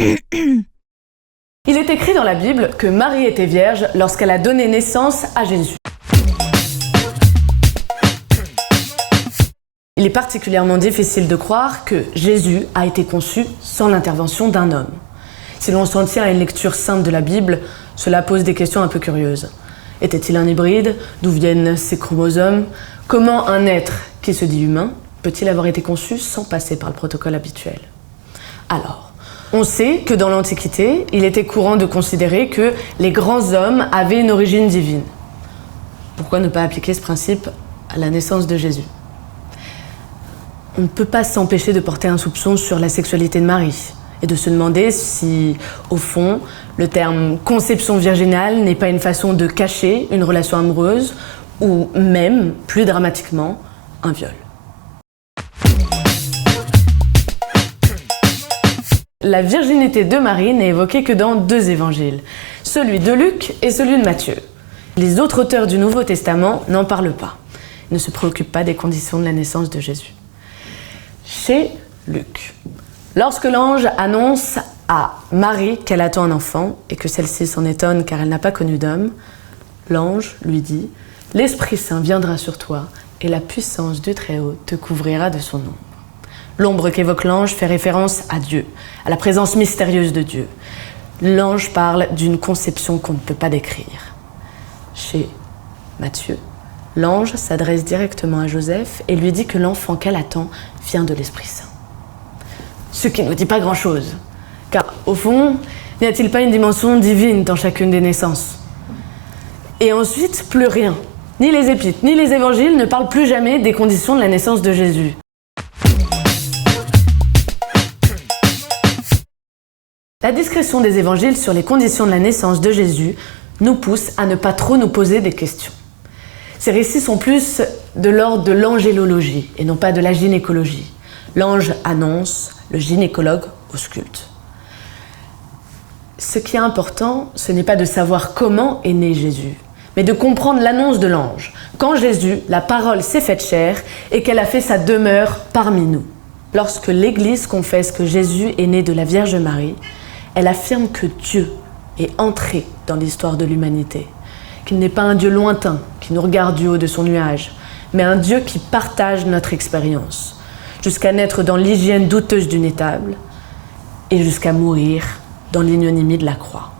Il est écrit dans la Bible que Marie était vierge lorsqu'elle a donné naissance à Jésus. Il est particulièrement difficile de croire que Jésus a été conçu sans l'intervention d'un homme. Si l'on s'en tient à une lecture simple de la Bible, cela pose des questions un peu curieuses. Était-il un hybride? D'où viennent ses chromosomes? Comment un être qui se dit humain peut-il avoir été conçu sans passer par le protocole habituel? Alors, on sait que dans l'Antiquité, il était courant de considérer que les grands hommes avaient une origine divine. Pourquoi ne pas appliquer ce principe à la naissance de Jésus? On ne peut pas s'empêcher de porter un soupçon sur la sexualité de Marie et de se demander si, au fond, le terme conception virginale n'est pas une façon de cacher une relation amoureuse ou même, plus dramatiquement, un viol. La virginité de Marie n'est évoquée que dans 2 évangiles, celui de Luc et celui de Matthieu. Les autres auteurs du Nouveau Testament n'en parlent pas. Ils ne se préoccupent pas des conditions de la naissance de Jésus. Chez Luc, lorsque l'ange annonce à Marie qu'elle attend un enfant et que celle-ci s'en étonne car elle n'a pas connu d'homme, l'ange lui dit « L'Esprit Saint viendra sur toi et la puissance du Très-Haut te couvrira de son ombre. » L'ombre qu'évoque l'ange fait référence à Dieu, à la présence mystérieuse de Dieu. L'ange parle d'une conception qu'on ne peut pas décrire. Chez Matthieu, l'ange s'adresse directement à Joseph et lui dit que l'enfant qu'elle attend vient de l'Esprit Saint. Ce qui ne nous dit pas grand-chose, car au fond, n'y a-t-il pas une dimension divine dans chacune des naissances? Et ensuite, plus rien. Ni les épîtres, ni les évangiles ne parlent plus jamais des conditions de la naissance de Jésus. La discrétion des évangiles sur les conditions de la naissance de Jésus nous pousse à ne pas trop nous poser des questions. Ces récits sont plus de l'ordre de l'angélologie et non pas de la gynécologie. L'ange annonce, le gynécologue ausculte. Ce qui est important, ce n'est pas de savoir comment est né Jésus, mais de comprendre l'annonce de l'ange, quand Jésus, la parole s'est faite chair et qu'elle a fait sa demeure parmi nous. Lorsque l'Église confesse que Jésus est né de la Vierge Marie, elle affirme que Dieu est entré dans l'histoire de l'humanité, qu'il n'est pas un Dieu lointain qui nous regarde du haut de son nuage, mais un Dieu qui partage notre expérience, jusqu'à naître dans l'hygiène douteuse d'une étable et jusqu'à mourir dans l'ignominie de la croix.